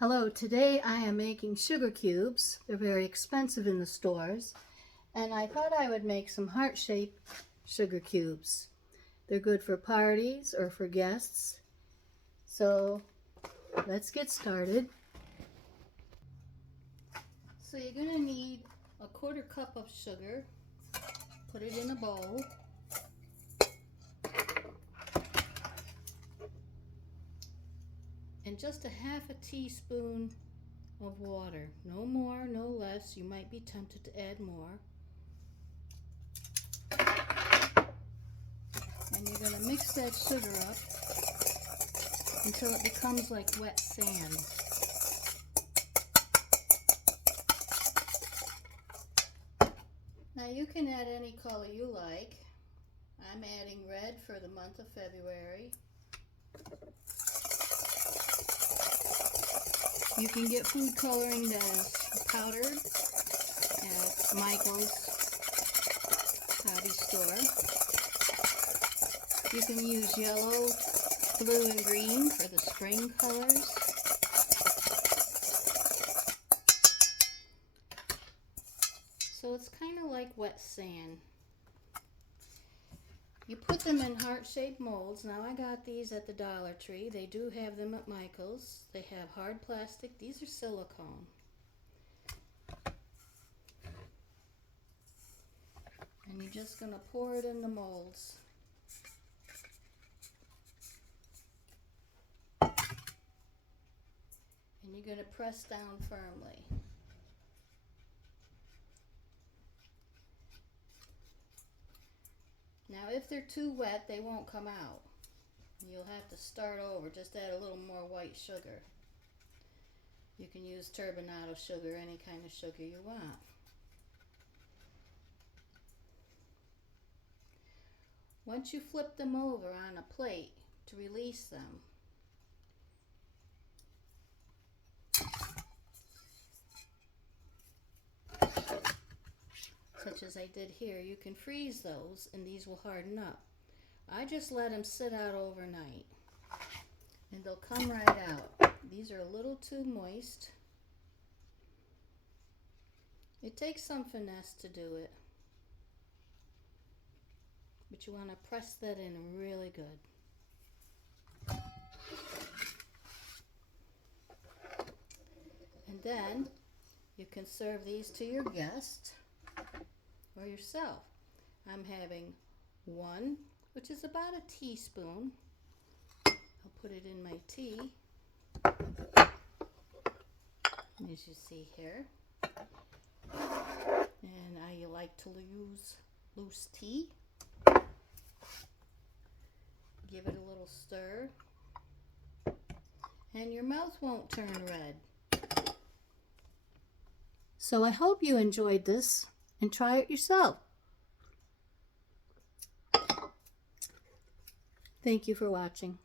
Hello, today I am making sugar cubes. They're very expensive in the stores, and I thought I would make some heart-shaped sugar cubes. They're good for parties or for guests. So let's get started. So you're going to need a 1/4 cup of sugar. Put it in a bowl. And just a 1/2 teaspoon of water. No more, no less. You might be tempted to add more. And you're going to mix that sugar up until it becomes like wet sand. Now you can add any color you like. I'm adding red for the month of February. You can get food coloring that is powdered at Michael's hobby store. You can use yellow, blue, and green for the spring colors. So it's kind of like wet sand. You put them in heart-shaped molds. Now I got these at the Dollar Tree. They do have them at Michael's. They have hard plastic. These are silicone. And you're just going to pour it in the molds. And you're going to press down firmly. Now if they're too wet, they won't come out. You'll have to start over. Just add a little more white sugar. You can use turbinado sugar, any kind of sugar you want. Once you flip them over on a plate to release them, such as I did here, you can freeze those and these will harden up. I just let them sit out overnight and they'll come right out. These are a little too moist. It takes some finesse to do it, but you want to press that in really good. And then you can serve these to your guest or yourself. I'm having one, which is about a teaspoon. I'll put it in my tea, as you see here. And I like to use loose tea. Give it a little stir, and your mouth won't turn red. So I hope you enjoyed this and try it yourself. Thank you for watching.